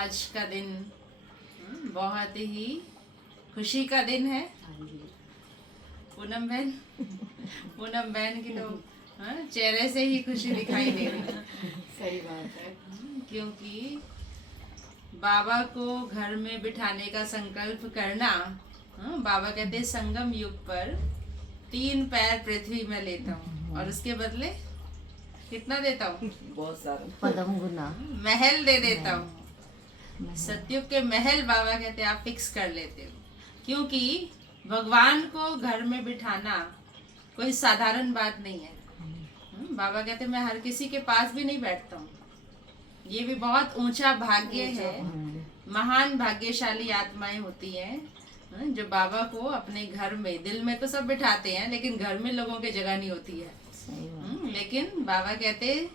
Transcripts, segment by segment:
आज का दिन बहुत ही खुशी का दिन है। पूनम बहन की तो चेहरे से ही खुशी दिखाई दे रही है। सही बात है। क्योंकि बाबा को घर में बिठाने का संकल्प करना, बाबा कहते हैं संगम युग पर 3 पैर पृथ्वी में लेता हूँ और उसके बदले कितना देता हूँ? बहुत सारा पदम गुना महल दे देता हूँ। सतयुग के महल बाबा कहते हैं आप फिक्स कर लेते हो, क्योंकि भगवान को घर में बिठाना कोई साधारण बात नहीं है। बाबा कहते हैं मैं हर किसी के पास भी नहीं बैठता हूँ, ये भी बहुत ऊंचा भाग्य है। महान भाग्यशाली आत्माएं होती हैं जो बाबा को अपने घर में, दिल में तो सब बिठाते हैं लेकिन घर में लोगों की जगह नहीं होती है। लेकिन बाबा कहते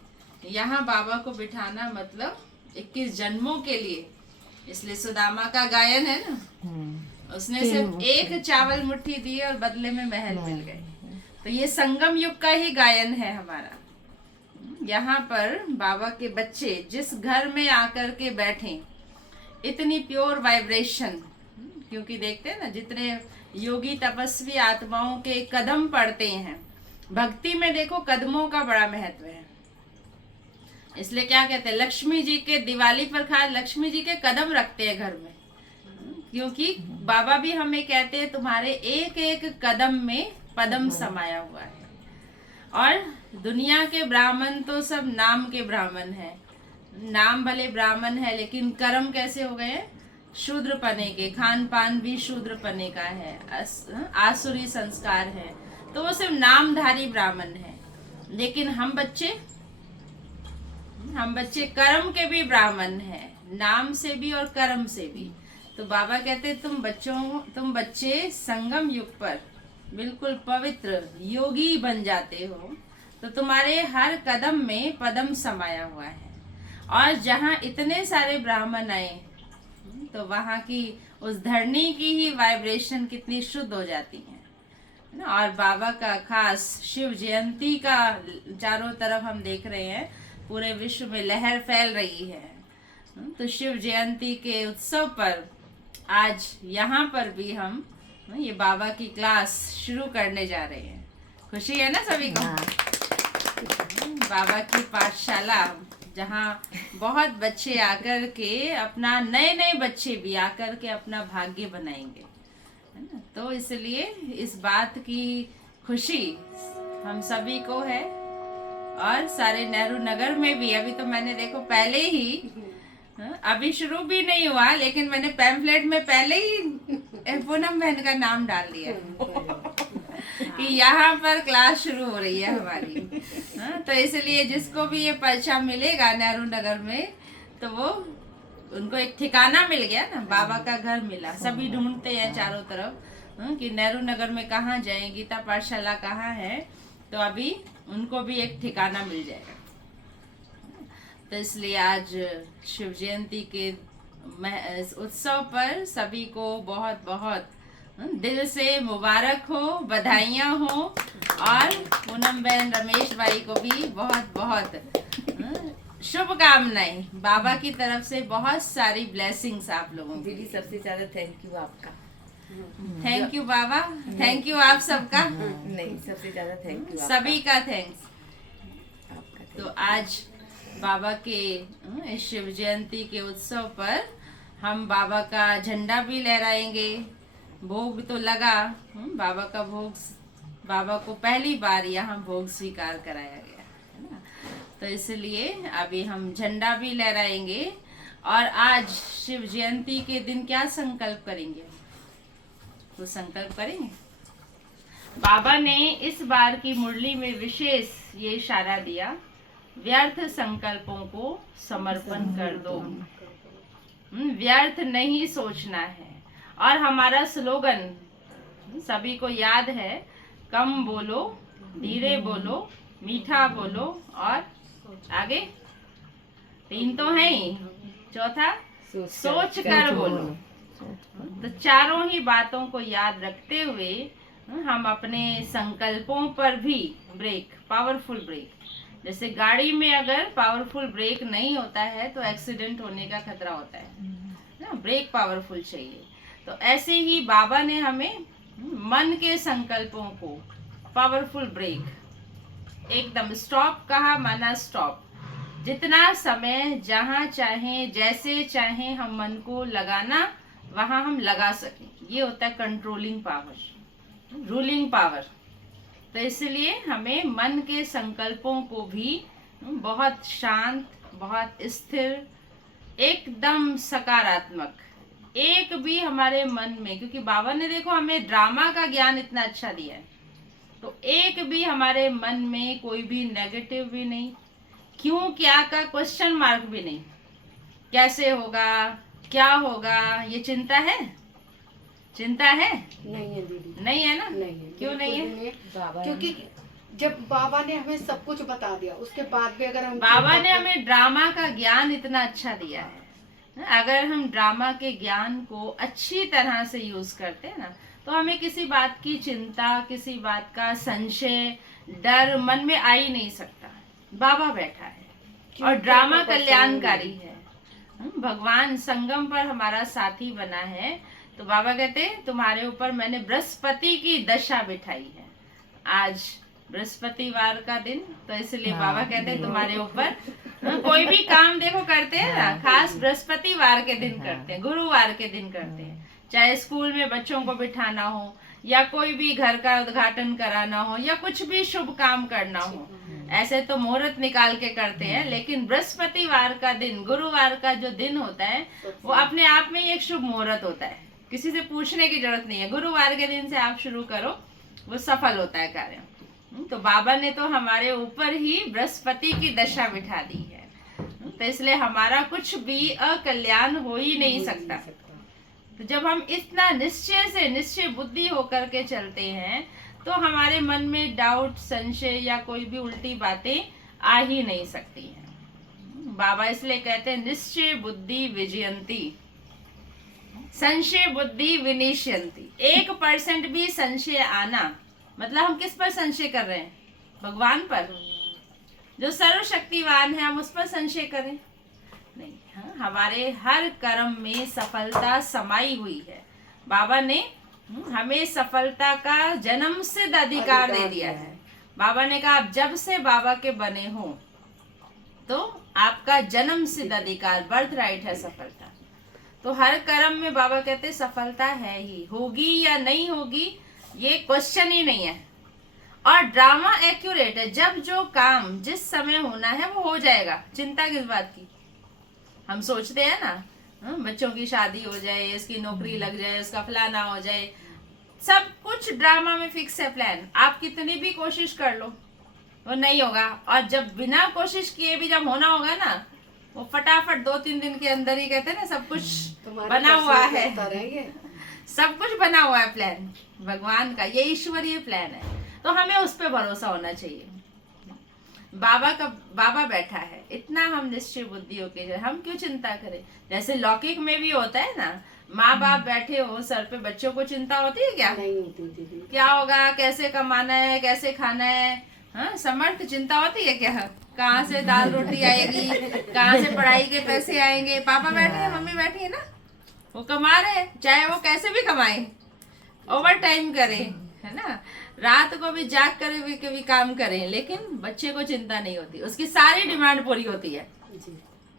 यहाँ बाबा को बिठाना मतलब 21 जन्मों के लिए। इसलिए सुदामा का गायन है ना, उसने सिर्फ एक चावल मुट्ठी दी और बदले में महल मिल गए। तो ये संगम युग का ही गायन है हमारा। यहाँ पर बाबा के बच्चे जिस घर में आकर के बैठे, इतनी प्योर वाइब्रेशन, क्योंकि देखते हैं ना जितने योगी तपस्वी आत्माओं के कदम पड़ते हैं, भक्ति में देखो कदमों का बड़ा महत्व है। इसलिए क्या कहते हैं, लक्ष्मी जी के दिवाली पर खास लक्ष्मी जी के कदम रखते हैं घर में, क्योंकि बाबा भी हमें कहते हैं तुम्हारे एक एक कदम में पदम समाया हुआ है। और दुनिया के ब्राह्मण तो सब नाम के ब्राह्मण हैं, नाम भले ब्राह्मण है लेकिन कर्म कैसे हो गए हैं, शूद्र पने के, खान पान भी शूद्र पने का है, आसुरी संस्कार है, तो वो सिर्फ नामधारी ब्राह्मण है। लेकिन हम बच्चे कर्म के भी ब्राह्मण हैं, नाम से भी और कर्म से भी। तो बाबा कहते तुम बच्चे संगम युग पर बिल्कुल पवित्र योगी बन जाते हो, तो तुम्हारे हर कदम में पदम समाया हुआ है। और जहाँ इतने सारे ब्राह्मण आए तो वहाँ की उस धरनी की ही वाइब्रेशन कितनी शुद्ध हो जाती है ना। और बाबा का खास शिव जयंती का चारों तरफ हम देख रहे हैं, पूरे विश्व में लहर फैल रही है। तो शिव जयंती के उत्सव पर आज यहाँ पर भी हम ये बाबा की क्लास शुरू करने जा रहे हैं। खुशी है ना सभी को? बाबा की पाठशाला जहाँ बहुत बच्चे आकर के अपना, नए बच्चे भी आकर के अपना भाग्य बनाएंगे, है ना। तो इसलिए इस बात की खुशी हम सभी को है। और सारे नेहरू नगर में भी, अभी तो मैंने देखो पहले ही, अभी शुरू भी नहीं हुआ लेकिन मैंने पैम्फलेट में पहले ही पूनम बहन का नाम डाल दिया कि यहाँ पर क्लास शुरू हो रही है हमारी। तो इसलिए जिसको भी ये पर्चा मिलेगा नेहरू नगर में, तो वो उनको एक ठिकाना मिल गया ना, बाबा का घर मिला। सभी ढूंढते हैं चारों तरफ कि नेहरू नगर में कहाँ जाएं, गीता पाठशाला कहाँ है, तो अभी उनको भी एक ठिकाना मिल जाएगा। तो इसलिए आज शिव जयंती के उत्सव पर सभी को बहुत बहुत दिल से मुबारक हो, बधाइयाँ हो। और पूनम बहन, रमेश भाई को भी बहुत बहुत शुभकामनाएं। बाबा की तरफ से बहुत सारी ब्लेसिंग्स आप लोगों की। दीदी सबसे ज्यादा थैंक यू आपका। Thank you Baba, thank you आप सबका। नहीं, सबसे ज्यादा थैंक यू सभी का थैंक्स। आपका। तो आज बाबा के इस शिव जयंती के उत्सव पर हम बाबा का झंडा भी लहराएंगे। भोग तो लगा, बाबा का भोग, बाबा को पहली बार यहाँ भोग स्वीकार कराया गया है ना। तो इसलिए अभी हम झंडा भी लहराएंगे। और आज शिव जयंती के दिन क्या संकल्प करेंगे, तो संकल्प करेंगे। बाबा ने इस बार की मुरली में विशेष ये इशारा दिया, व्यर्थ संकल्पों को समर्पण कर दो, व्यर्थ नहीं सोचना है। और हमारा स्लोगन सभी को याद है, कम बोलो, धीरे बोलो, मीठा बोलो और आगे 3 तो है ही, चौथा सोच कर बोलो। तो चारों ही बातों को याद रखते हुए हम अपने संकल्पों पर भी ब्रेक, पावरफुल ब्रेक जैसे गाड़ी में अगर पावरफुल ब्रेक नहीं होता है तो एक्सीडेंट होने का खतरा होता है ना, ब्रेक पावरफुल चाहिए। तो ऐसे ही बाबा ने हमें मन के संकल्पों को पावरफुल ब्रेक, एकदम स्टॉप कहा माना स्टॉप। जितना समय जहाँ चाहे जैसे चाहे हम मन को लगाना वहाँ हम लगा सकें, ये होता है कंट्रोलिंग पावर, रूलिंग पावर। तो इसलिए हमें मन के संकल्पों को भी बहुत शांत, बहुत स्थिर, एकदम सकारात्मक, एक भी हमारे मन में, क्योंकि बाबा ने देखो हमें ड्रामा का ज्ञान इतना अच्छा दिया है, तो एक भी हमारे मन में कोई भी नेगेटिव भी नहीं, क्यों क्या का क्वेश्चन मार्क भी नहीं, कैसे होगा क्या होगा, ये चिंता है, चिंता है नहीं है दीदी, नहीं है ना, नहीं है, क्यों नहीं है? बाबा क्योंकि जब बाबा ने हमें सब कुछ बता दिया उसके बाद भी अगर हम बाबा ने हमें ड्रामा का ज्ञान इतना अच्छा दिया है, अगर हम ड्रामा के ज्ञान को अच्छी तरह से यूज करते हैं ना, तो हमें किसी बात की चिंता, किसी बात का संशय, डर मन में आ ही नहीं सकता। बाबा बैठा है और ड्रामा कल्याणकारी है। भगवान संगम पर हमारा साथी बना है, तो बाबा कहते हैं तुम्हारे ऊपर मैंने बृहस्पति की दशा बिठाई है। आज बृहस्पतिवार का दिन, तो इसलिए बाबा कहते हैं तुम्हारे ऊपर कोई भी काम देखो करते हैं ना, खास बृहस्पतिवार के दिन करते हैं, गुरुवार के दिन करते हैं। चाहे स्कूल में बच्चों को बिठाना हो, या कोई भी घर का उद्घाटन कराना हो, या कुछ भी शुभ काम करना हो, ऐसे तो मुहूर्त निकाल के करते हैं, लेकिन बृहस्पतिवार का दिन, गुरुवार का जो दिन होता है, वो अपने आप में ही एक शुभ मुहूर्त होता है, किसी से पूछने की जरूरत नहीं है। गुरुवार के दिन से आप शुरू करो, वो सफल होता है कार्य। तो बाबा ने तो हमारे ऊपर ही बृहस्पति की दशा बिठा दी है, तो इसलिए हमारा कुछ भी अकल्याण हो ही नहीं सकता। तो जब हम इतना निश्चय से, निश्चय बुद्धि होकर के चलते हैं, तो हमारे मन में डाउट, संशय या कोई भी उल्टी बातें आ ही नहीं सकती हैं। बाबा इसलिए कहते हैं निश्चय बुद्धि विजयंती, संशय बुद्धि विनिश्यंती। 1% भी संशय आना, मतलब हम किस पर संशय कर रहे हैं? भगवान पर, जो सर्वशक्तिवान है, हम उस पर संशय करें नहीं। हाँ, हमारे हर कर्म में सफलता समाई हुई है। बाबा ने हमें सफलता का जन्म सिद्ध अधिकार दे दिया है। बाबा ने कहा आप जब से बाबा के बने हो, तो आपका जन्म सिद्ध अधिकार, बर्थ राइट है सफलता। तो हर कर्म में बाबा कहते सफलता है ही, होगी या नहीं होगी ये क्वेश्चन ही नहीं है। और ड्रामा एक्यूरेट है, जब जो काम जिस समय होना है वो हो जाएगा, चिंता किस बात की। हम सोचते हैं ना, बच्चों की शादी हो जाए, इसकी नौकरी लग जाए, उसका फलाना हो जाए, सब कुछ ड्रामा में फिक्स है प्लान। आप कितनी भी कोशिश कर लो वो नहीं होगा, और जब बिना कोशिश किए भी जब होना होगा ना, वो फटाफट 2-3 दिन के अंदर ही कहते हैं ना सब कुछ बना हुआ है, सब कुछ बना हुआ है प्लान भगवान का, ये ईश्वरीय प्लान है। तो हमें उस पर भरोसा होना चाहिए। बाबा बैठा है, इतना हम निश्चय बुद्धि होके जाए, हम क्यों चिंता करें। जैसे लौकिक में भी होता है ना, माँ बाप बैठे हो, सर पे बच्चों को चिंता होती है क्या? नहीं होती दीदी। क्या होगा, कैसे कमाना है, कैसे खाना है, हाँ समर्थ चिंता होती है क्या? कहाँ से दाल रोटी आएगी, कहाँ से पढ़ाई के पैसे आएंगे। पापा बैठे हैं, मम्मी बैठी है ना, वो कमा रहे हैं, चाहे वो कैसे भी कमाए, ओवर टाइम करे, है ना, रात को भी जाग कर भी काम करें, लेकिन बच्चे को चिंता नहीं होती, उसकी सारी डिमांड पूरी होती है।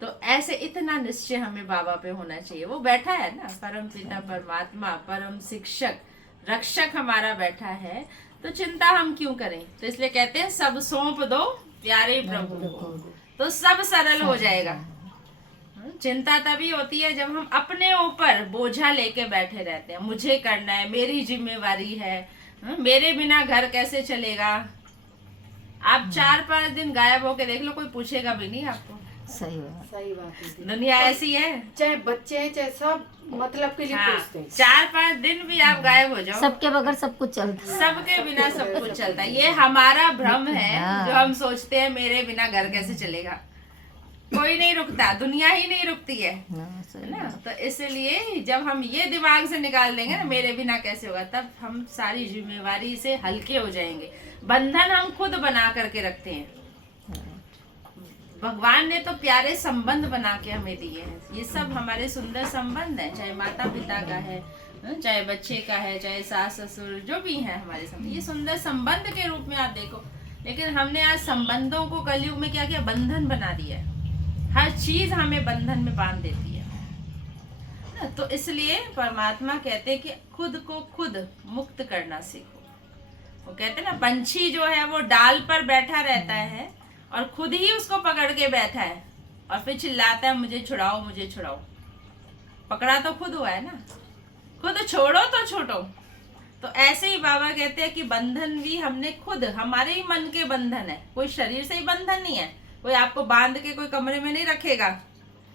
तो ऐसे इतना निश्चय हमें बाबा पे होना चाहिए। वो बैठा है ना, परम पिता परमात्मा, परम शिक्षक, रक्षक हमारा बैठा है, तो चिंता हम क्यों करें। तो इसलिए कहते हैं सब सौंप दो प्यारे प्रभु को, तो सब सरल हो जाएगा। चिंता तभी होती है जब हम अपने ऊपर बोझा लेके बैठे रहते हैं, मुझे करना है, मेरी जिम्मेवारी है, मेरे बिना घर कैसे चलेगा। आप 4-5 दिन गायब होके देख लो, कोई पूछेगा भी नहीं आपको। सही बात है। दुनिया ऐसी है, चाहे बच्चे हैं चाहे सब मतलब के लिए पूछते हैं। 4-5 दिन भी आप गायब हो जाओ, सबके बगैर सब कुछ चलता है, सबके बिना सब कुछ चलता है। ये हमारा भ्रम है जो हम सोचते हैं मेरे बिना घर कैसे चलेगा। कोई नहीं रुकता, दुनिया ही नहीं रुकती है ना। तो इसलिए जब हम ये दिमाग से निकाल देंगे ना मेरे बिना कैसे होगा, तब हम सारी जिम्मेवारी से हल्के हो जाएंगे। बंधन हम खुद बना करके रखते हैं, भगवान ने तो प्यारे संबंध बना के हमें दिए हैं। ये सब हमारे सुंदर संबंध हैं, चाहे माता पिता का है, चाहे बच्चे का है, चाहे सास ससुर, जो भी है हमारे संबंध, ये सुंदर संबंध के रूप में आप देखो। लेकिन हमने आज संबंधों को कलयुग में क्या किया, बंधन बना दिया है। हर चीज हमें बंधन में बांध देती है। तो इसलिए परमात्मा कहते हैं कि खुद को खुद मुक्त करना सीखो। वो कहते हैं ना, पंछी जो है वो डाल पर बैठा रहता है और खुद ही उसको पकड़ के बैठा है और फिर चिल्लाता है मुझे छुड़ाओ मुझे छुड़ाओ। पकड़ा तो खुद हुआ है ना, खुद छोड़ो तो छोड़ो। तो ऐसे ही बाबा कहते हैं कि बंधन भी हमने खुद, हमारे ही मन के बंधन है, कोई शरीर से ही बंधन नहीं है, कोई आपको बांध के कोई कमरे में नहीं रखेगा,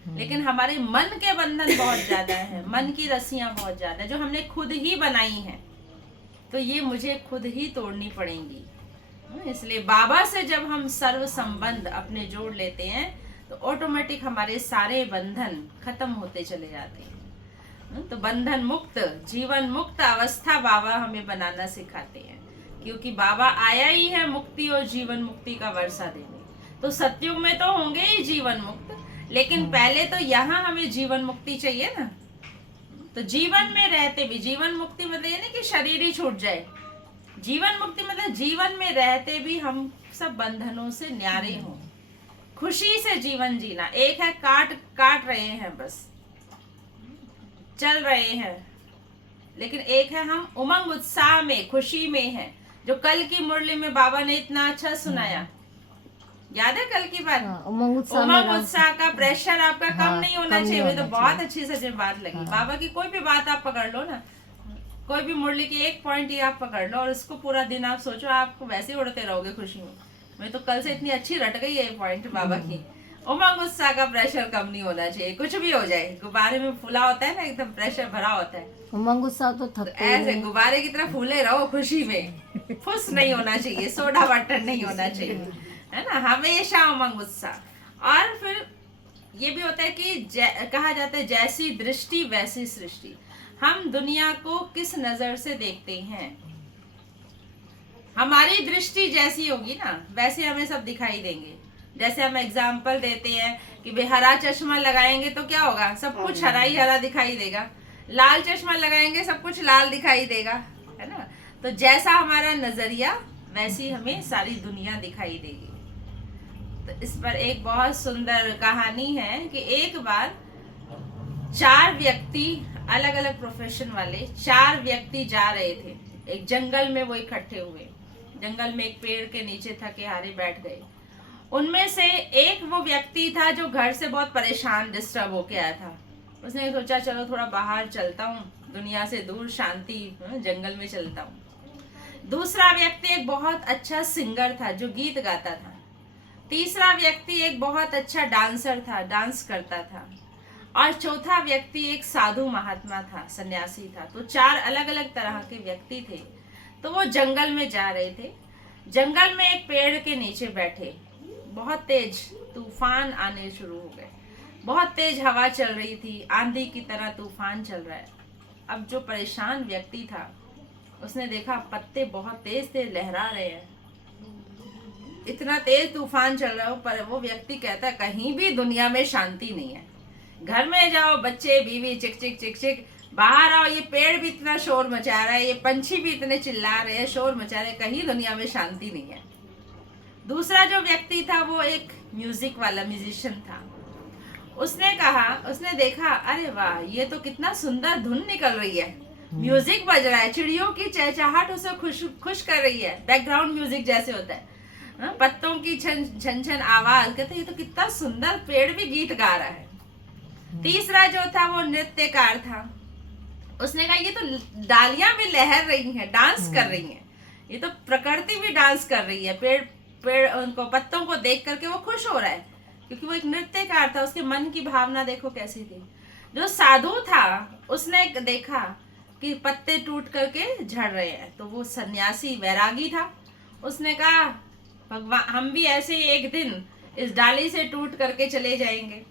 लेकिन हमारे मन के बंधन बहुत ज्यादा है, मन की रस्सियां बहुत ज्यादा है जो हमने खुद ही बनाई हैं। तो ये मुझे खुद ही तोड़नी पड़ेंगी। इसलिए बाबा से जब हम सर्व संबंध अपने जोड़ लेते हैं तो ऑटोमेटिक हमारे सारे बंधन खत्म होते चले जाते हैं। तो बंधन मुक्त, जीवन मुक्त अवस्था बाबा हमें बनाना सिखाते हैं, क्योंकि बाबा आया ही है मुक्ति और जीवन मुक्ति का वर्षा देने। तो सतयुग में तो होंगे ही जीवन मुक्त, लेकिन पहले तो यहाँ हमें जीवन मुक्ति चाहिए ना। तो जीवन में रहते भी, जीवन मुक्ति मतलब ये नहीं कि शरीर ही छूट जाए, जीवन मुक्ति मतलब जीवन में रहते भी हम सब बंधनों से न्यारे हों, खुशी से जीवन जीना। एक है काट रहे हैं, बस चल रहे हैं, लेकिन एक है हम उमंग उत्साह में, खुशी में हैं। जो कल की मुरली में बाबा ने इतना अच्छा सुनाया, याद है कल की बात? उमंग उत्साह का प्रेशर आपका कम नहीं होना चाहिए। मुझे तो बहुत अच्छी सच्ची बात लगी। बाबा की कोई भी बात आप पकड़ लो ना, कोई भी मुरली की एक पॉइंट ही आप पकड़ लो और उसको पूरा दिन आप सोचो, आपको वैसे ही उड़ते रहोगे खुशी में। मैं तो कल से इतनी अच्छी रट गई है पॉइंट बाबा की। उमंग उत्साह का प्रेशर कम नहीं होना चाहिए, कुछ भी हो जाए। गुब्बारे में फूला होता है ना, एकदम प्रेशर भरा होता है, उमंग उत्साह तो ऐसे गुब्बारे की तरह फूले रहो खुशी में। फुस नहीं होना चाहिए, सोडा वाटर नहीं होना चाहिए, है ना, हमेशा उमंग उत्साह। और फिर ये भी होता है कि कहा जाता है जैसी दृष्टि वैसी सृष्टि। हम दुनिया को किस नजर से देखते हैं, हमारी दृष्टि जैसी होगी ना वैसे हमें सब दिखाई देंगे। जैसे हम एग्जाम्पल देते हैं कि भाई हरा चश्मा लगाएंगे तो क्या होगा, सब कुछ हरा ही हरा दिखाई देगा। लाल चश्मा लगाएंगे सब कुछ लाल दिखाई देगा, है ना। तो जैसा हमारा नजरिया वैसी हमें सारी दुनिया दिखाई देगी। तो इस पर एक बहुत सुंदर कहानी है कि एक बार 4 व्यक्ति, अलग अलग प्रोफेशन वाले 4 व्यक्ति जा रहे थे एक जंगल में। वो इकट्ठे हुए जंगल में, एक पेड़ के नीचे थके हारे बैठ गए। उनमें से एक वो व्यक्ति था जो घर से बहुत परेशान, डिस्टर्ब होके आया था। उसने सोचा चलो थोड़ा बाहर चलता हूँ, दुनिया से दूर, शांति, जंगल में चलता हूँ। दूसरा व्यक्ति एक बहुत अच्छा सिंगर था जो गीत गाता था। तीसरा व्यक्ति एक बहुत अच्छा डांसर था, डांस करता था। और चौथा व्यक्ति एक साधु महात्मा था, सन्यासी था। तो 4 अलग अलग तरह के व्यक्ति थे। तो वो जंगल में जा रहे थे। जंगल में एक पेड़ के नीचे बैठे, बहुत तेज तूफान आने शुरू हो गए, बहुत तेज हवा चल रही थी, आंधी की तरह तूफान चल रहा है। अब जो परेशान व्यक्ति था उसने देखा पत्ते बहुत तेज तेज लहरा रहे हैं, इतना तेज तूफान चल रहा है। पर वो व्यक्ति कहता है कहीं भी दुनिया में शांति नहीं है। घर में जाओ, बच्चे बीवी चिक चिक चिक चिक, बाहर आओ, ये पेड़ भी इतना शोर मचा रहा है, ये पंछी भी इतने चिल्ला रहे हैं, शोर मचा रहे हैं, कहीं दुनिया में शांति नहीं है। दूसरा जो व्यक्ति था वो एक म्यूजिक वाला म्यूजिशियन था। उसने कहा, उसने देखा अरे वाह ये तो कितना सुंदर धुन निकल रही है, म्यूजिक बज रहा है, चिड़ियों की चहचहाट उसे खुश कर रही है, बैकग्राउंड म्यूजिक जैसे होता है, पत्तों की छन छन आवाज। कहते ये तो कितना सुंदर, पेड़ भी गीत गा रहा है। तीसरा जो था वो नृत्यकार था। उसने कहा ये तो डालियां भी लहर रही हैं, डांस कर रही हैं, ये तो प्रकृति भी डांस कर रही है, पेड़ उनको पत्तों को देख करके वो खुश हो रहा है, क्योंकि वो एक नृत्यकार था। उसके मन की भावना देखो कैसी थी। जो साधु था उसने देखा कि पत्ते टूट करके झड़ रहे हैं, तो वो सन्यासी वैरागी था। उसने कहा भगवान हम भी ऐसे ही एक दिन इस डाली से टूट करके चले जाएंगे,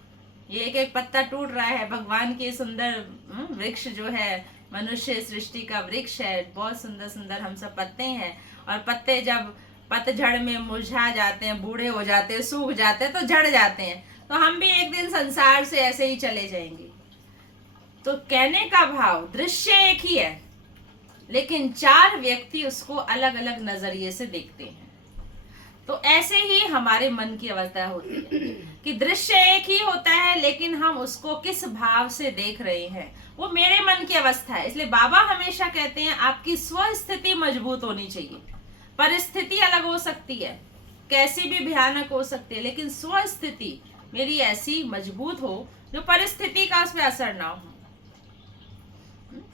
ये एक एक पत्ता टूट रहा है, भगवान के सुंदर वृक्ष जो है, मनुष्य सृष्टि का वृक्ष है, बहुत सुंदर सुंदर हम सब पत्ते हैं, और पत्ते जब पतझड़ में मुरझा जाते हैं, बूढ़े हो जाते हैं, सूख जाते हैं, तो झड़ जाते हैं। तो हम भी एक दिन संसार से ऐसे ही चले जाएंगे। तो कहने का भाव, दृश्य एक ही है, लेकिन 4 व्यक्ति उसको अलग अलग नजरिए से देखते हैं। तो ऐसे ही हमारे मन की अवस्था होती है कि दृश्य एक ही होता है, लेकिन हम उसको किस भाव से देख रहे हैं, वो मेरे मन की अवस्था है। इसलिए बाबा हमेशा कहते हैं आपकी स्वस्थिति मजबूत होनी चाहिए। परिस्थिति अलग हो सकती है, कैसी भी भयानक हो सकती है, लेकिन स्वस्थिति मेरी ऐसी मजबूत हो जो परिस्थिति का उस पर असर ना हो।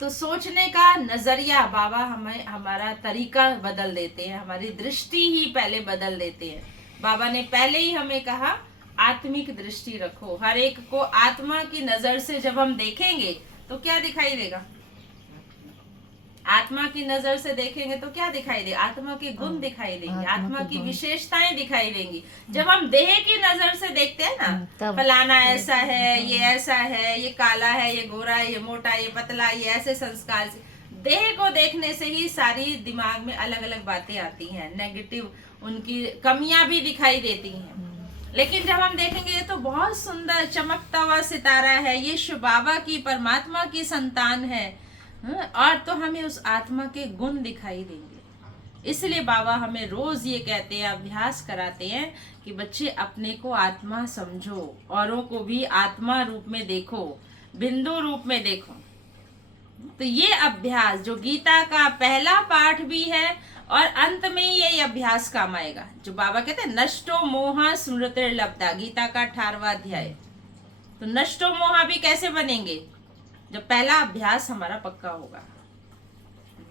तो सोचने का नजरिया बाबा हमें, हमारा तरीका बदल देते हैं, हमारी दृष्टि ही पहले बदल देते हैं। बाबा ने पहले ही हमें कहा आत्मिक दृष्टि रखो। हर एक को आत्मा की नजर से जब हम देखेंगे तो क्या दिखाई देगा? आत्मा की नजर से देखेंगे तो क्या दिखाई देगा? आत्मा के गुण दिखाई देंगे, आत्मा की विशेषताएं दिखाई देंगी। जब हम देह की नजर से देखते हैं ना, फलाना ऐसा है, ये ऐसा है, ये काला है, ये गोरा है, ये मोटा, ये पतला, ये ऐसे संस्कार से, देह को देखने से ही सारी दिमाग में अलग अलग बातें आती हैं, नेगेटिव उनकी कमियां भी दिखाई देती हैं। लेकिन जब हम देखेंगे ये तो बहुत सुंदर चमकता हुआ सितारा है, ये शिव बाबा की, परमात्मा की संतान है, और तो हमें उस आत्मा के गुण दिखाई देंगे। इसलिए बाबा हमें रोज ये कहते हैं, अभ्यास कराते हैं कि बच्चे अपने को आत्मा समझो, औरों को भी आत्मा रूप में देखो, बिंदु रूप में देखो। तो ये अभ्यास जो गीता का पहला पाठ भी है और अंत में ये अभ्यास काम आएगा, जो बाबा कहते हैं नष्टो मोहा स्मृतिर्लब्धा, गीता का 18वां अध्याय। तो नष्टो मोहा भी कैसे बनेंगे? जब पहला अभ्यास हमारा पक्का होगा।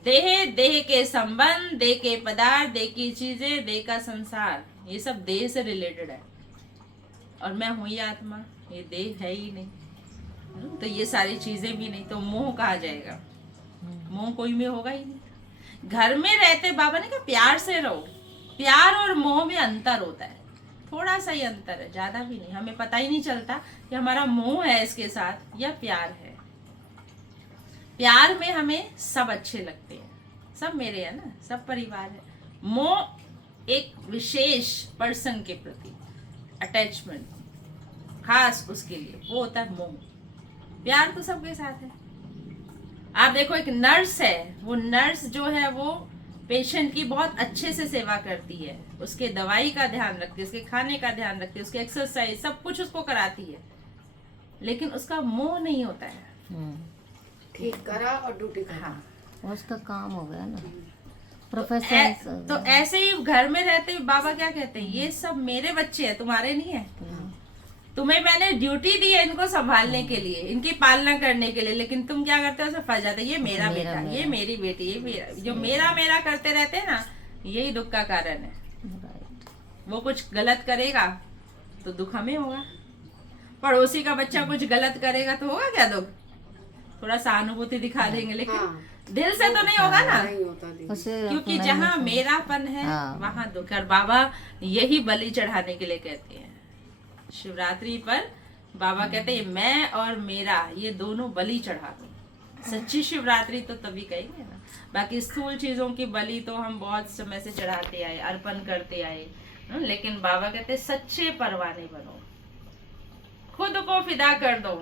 देह, देह के संबंध, देह के पदार्थ, देह की चीजें, देह का संसार, ये सब देह से रिलेटेड है। और मैं हूं ही आत्मा, ये देह है ही नहीं, तो ये सारी चीजें भी नहीं, तो मोह कहाँ जाएगा? मोह कोई में होगा ही नहीं। घर में रहते बाबा ने कहा प्यार से रहो। प्यार और मोह में अंतर होता है, थोड़ा सा ही अंतर है, ज्यादा भी नहीं। हमें पता ही नहीं चलता कि हमारा मोह है इसके साथ या प्यार है। प्यार में हमें सब अच्छे लगते हैं, सब मेरे है ना, सब परिवार है। मोह एक विशेष पर्सन के प्रति अटैचमेंट, खास उसके लिए, वो होता है मोह। प्यार तो सबके साथ है। आप देखो एक नर्स है, वो नर्स जो है वो पेशेंट की बहुत अच्छे से सेवा करती है, उसके दवाई का ध्यान रखती है, उसके खाने का ध्यान रखती है, उसके एक्सरसाइज सब कुछ उसको कराती है, लेकिन उसका मोह नहीं होता है। ठीक करा और ड्यूटी करा, हाँ, उसका काम हो गया ना, प्रोफेसर। तो ऐसे ही घर में रहते ही बाबा क्या कहते हैं, ये सब मेरे बच्चे हैं, तुम्हारे नहीं है। तुम्हें मैंने ड्यूटी दी है इनको संभालने के लिए, इनकी पालना करने के लिए, लेकिन तुम क्या करते हो? फंस जाते, ये मेरा बेटा, ये मेरी बेटी, ये मेरा, जो मेरा मेरा करते रहते हैं ना, यही दुख का कारण है। वो कुछ गलत करेगा तो दुख हमें होगा, पड़ोसी का बच्चा कुछ गलत करेगा तो होगा क्या दुख? थोड़ा सहानुभूति दिखा देंगे, लेकिन दिल से तो नहीं होगा ना, क्योंकि जहाँ मेरापन है वहाँ दुख। और बाबा यही बलि चढ़ाने के लिए कहते हैं। शिवरात्रि पर बाबा कहते हैं मैं और मेरा, ये दोनों बलि चढ़ा दो। सच्ची शिवरात्रि तो तभी कहेंगे ना, बाकी स्थूल चीजों की बलि तो हम बहुत समय से चढ़ाते आए, अर्पण करते आए, लेकिन बाबा कहते हैं सच्चे परवाने बनो, खुद को फिदा कर दो।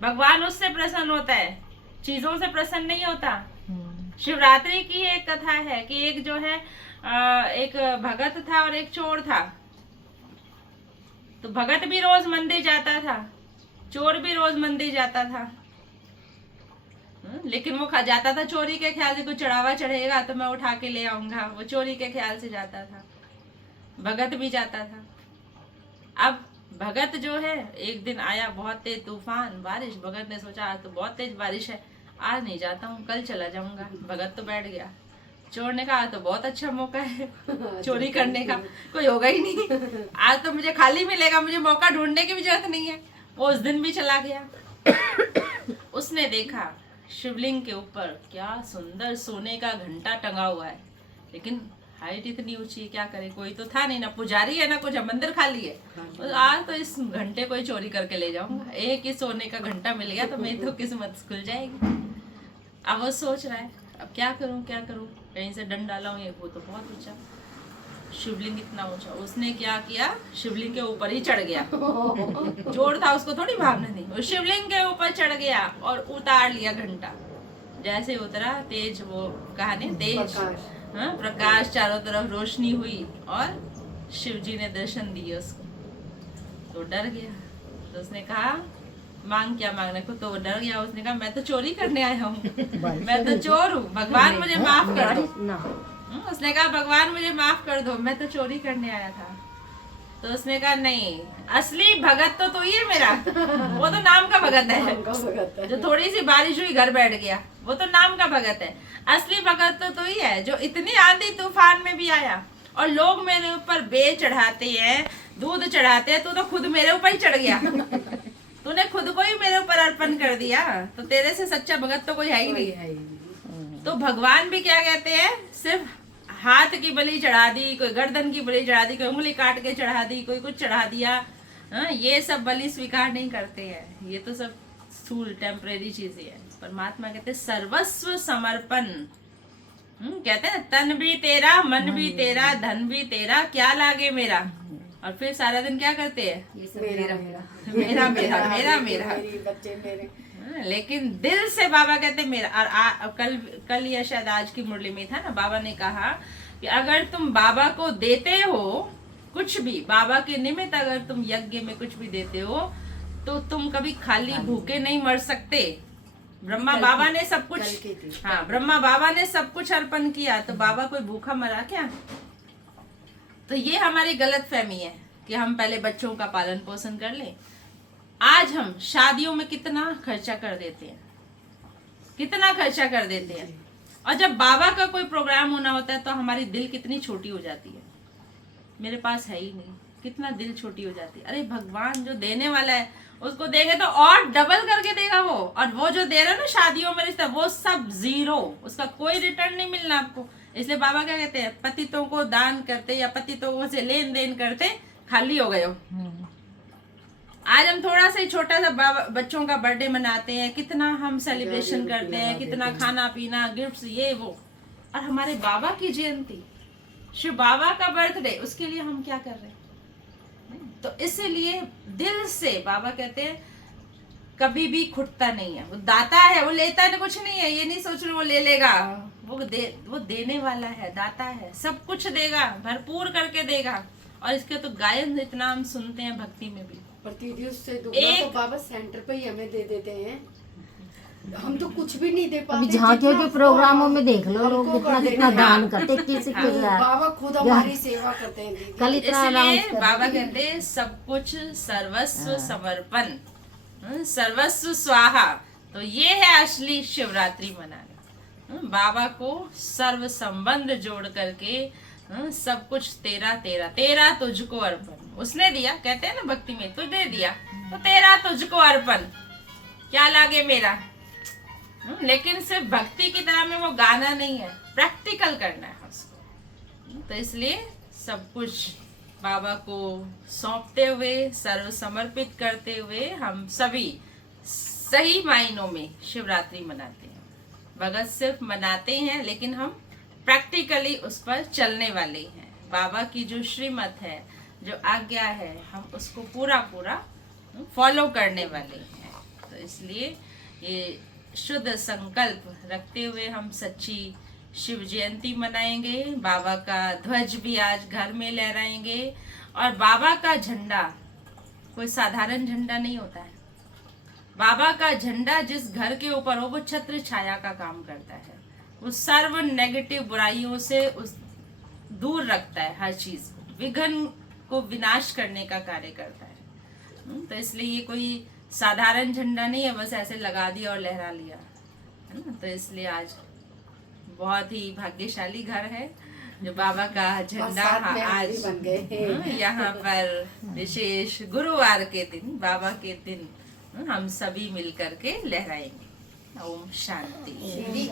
भगवान उससे प्रसन्न होता है, चीजों से प्रसन्न नहीं होता। शिवरात्रि की एक कथा है कि एक जो है एक भगत था और एक चोर था। तो भगत भी रोज मंदिर जाता था, चोर भी रोज मंदिर जाता था, लेकिन वो जाता था चोरी के ख्याल से, कोई चढ़ावा चढ़ेगा तो मैं उठा के ले आऊंगा, वो चोरी के ख्याल से जाता था। भगत भी जाता था। अब भगत जो है एक दिन आया बहुत तेज तूफान बारिश, भगत ने सोचा आज तो बहुत तेज बारिश है, आज नहीं जाता हूँ, कल चला जाऊंगा। भगत तो बैठ गया। चोर ने कहा तो बहुत अच्छा मौका है चोरी करने का, कोई होगा ही नहीं, आज तो मुझे खाली मिलेगा, मुझे मौका ढूंढने की भी जरूरत नहीं है। वो उस दिन भी चला गया। उसने देखा शिवलिंग के ऊपर क्या सुंदर सोने का घंटा टंगा हुआ है, लेकिन हाइट इतनी ऊंची है, क्या करे, कोई तो था नहीं, ना पुजारी है ना कुछ, मंदिर खाली है। आज तो इस घंटे को ही चोरी करके ले जाऊंगा, एक ही सोने का घंटा मिल गया तो मेरी तो किस्मत खुल जाएगी। अब वो सोच रहा है अब क्या करूं, कहीं से डंडा लाऊं, ये वो तो बहुत ऊंचा। शिवलिंग इतना ऊंचा, उसने क्या किया, शिवलिंग के ऊपर ही चढ़ गया। जोर था उसको थोड़ी भागना नहीं, वो शिवलिंग के ऊपर चढ़ गया और उतार लिया घंटा। जैसे उतरा तेज, वो कहानी तेज प्रकाश। हाँ, प्रकाश, चारों तरफ रोशनी हुई और शिव जी ने दर्शन दिए उसको। तो डर गया, तो उसने कहा मांग क्या मांगने को, तो वो डर गया। उसने कहा मैं तो चोरी करने आया हूँ, मैं तो चोर हूँ, भगवान मुझे माफ कर दो। उसने कहा भगवान मुझे माफ कर दो, मैं तो चोरी करने आया था। तो उसने कहा नहीं, असली भगत तो ही है मेरा, वो तो नाम का भगत है। जो थोड़ी सी बारिश हुई घर बैठ गया, वो तो नाम का भगत है। असली भगत तो ही है जो इतनी आंधी तूफान में भी आया और लोग मेरे ऊपर बे चढ़ाते हैं, दूध चढ़ाते हैं, तू तो खुद मेरे ऊपर ही चढ़ गया। तूने खुद को ही मेरे ऊपर अर्पण कर दिया, तो तेरे से सच्चा भगत तो कोई है ही नहीं। तो भगवान भी क्या कहते हैं, सिर्फ हाथ की बलि चढ़ा दी, कोई गर्दन की बलि चढ़ा दी, कोई उंगली काट के चढ़ा दी, कोई कुछ चढ़ा दिया, ये सब बलि स्वीकार नहीं करते हैं। ये तो सब स्थूल टेम्परेरी चीजें हैं। परमात्मा कहते हैं सर्वस्व समर्पण। कहते हैं तन भी तेरा, मन भी तेरा, धन भी तेरा, क्या लागे मेरा। और फिर सारा दिन क्या करते हैं, मेरा मेरा मेरा मेरा मेरा, बच्चे मेरे। लेकिन दिल से बाबा कहते मेरा। और कल या शायद आज की मुरली में था ना, बाबा ने कहा कि अगर तुम बाबा को देते हो कुछ भी, बाबा के निमित्त अगर तुम यज्ञ में कुछ भी देते हो, तो तुम कभी खाली भूखे नहीं मर सकते। ब्रह्मा बाबा ने सब कुछ, हाँ ब्रह्मा बाबा ने सब कुछ अर्पण किया, तो बाबा कोई भूखा मरा क्या। तो ये हमारी गलत फहमी है कि हम पहले बच्चों का पालन पोषण कर लें। आज हम शादियों में कितना खर्चा कर देते हैं, कितना खर्चा कर देते हैं, और जब बाबा का कोई प्रोग्राम होना होता है तो हमारी दिल कितनी छोटी हो जाती है, मेरे पास है ही नहीं, कितना दिल छोटी हो जाती है। अरे भगवान जो देने वाला है उसको देंगे तो और डबल करके देगा वो, और वो जो दे रहा है ना शादियों में रिश्ता, वो सब जीरो, उसका कोई रिटर्न नहीं मिलना आपको। इसलिए बाबा क्या कहते हैं, पतितों को दान करते या पतितों से लेन देन करते खाली हो गए हो। आज हम थोड़ा सा छोटा सा बच्चों का बर्थडे मनाते हैं, कितना हम सेलिब्रेशन करते हैं, कितना खाना पीना, गिफ्ट्स, ये वो, और हमारे बाबा की जयंती, शिव बाबा का बर्थडे, उसके लिए हम क्या कर रहे हैं। तो इसीलिए दिल से बाबा कहते हैं कभी भी खुटता नहीं है, वो दाता है, वो लेता है कुछ नहीं है। ये नहीं सोच रहे वो ले लेगा, वो देने वाला है, दाता है, सब कुछ देगा, भरपूर करके देगा। और इसके तो गायन इतना हम सुनते हैं भक्ति में भी, प्रतिदिन से दुगना तो बाबा सेंटर पे ही हमें दे देते हैं, हम तो कुछ भी नहीं दे पाते। अभी झांकियों के प्रोग्रामों में देख लो लोग कितना कितना दान करते, किसी के बाबा खुद हमारी सेवा करते हैं। कल इतना इसलिए बाबा कहते हैं सब कुछ सर्वस्व समर्पण, सर्वस्व स्वाहा। तो ये है असली शिवरात्रि मनाना, बाबा को सर्व संबंध जोड़ करके, सब कुछ तेरा तेरा तेरा तुझको अर्पण। उसने दिया, कहते हैं ना भक्ति में, तुझे दिया तो तेरा तुझको अर्पण, क्या लागे मेरा। लेकिन सिर्फ भक्ति की तरह में वो गाना नहीं है, प्रैक्टिकल करना है उसको। तो इसलिए सब कुछ बाबा को सौंपते हुए, सर्व समर्पित करते हुए हम सभी सही मायनों में शिवरात्रि मनाते हैं। भगत सिर्फ मनाते हैं, लेकिन हम प्रैक्टिकली उस पर चलने वाले हैं। बाबा की जो श्रीमत है, जो आज्ञा है, हम उसको पूरा पूरा फॉलो करने वाले हैं। तो इसलिए ये शुद्ध संकल्प रखते हुए हम सच्ची शिव जयंती मनाएंगे। बाबा का ध्वज भी आज घर में लहराएंगे। और बाबा का झंडा कोई साधारण झंडा नहीं होता है। बाबा का झंडा जिस घर के ऊपर हो, वो छत्र छाया का काम करता है। वो सर्व नेगेटिव बुराइयों से दूर रखता है, हर चीज विघ्न को विनाश करने का कार्य करता है। तो इसलिए ये कोई साधारण झंडा नहीं है, बस ऐसे लगा दिया और लहरा लिया, है ना। तो इसलिए आज बहुत ही भाग्यशाली घर है जो बाबा का झंडा आज बन गए। यहाँ पर विशेष गुरुवार के दिन, बाबा के दिन, हम सभी मिलकर के लहराएंगे। ओम शांति।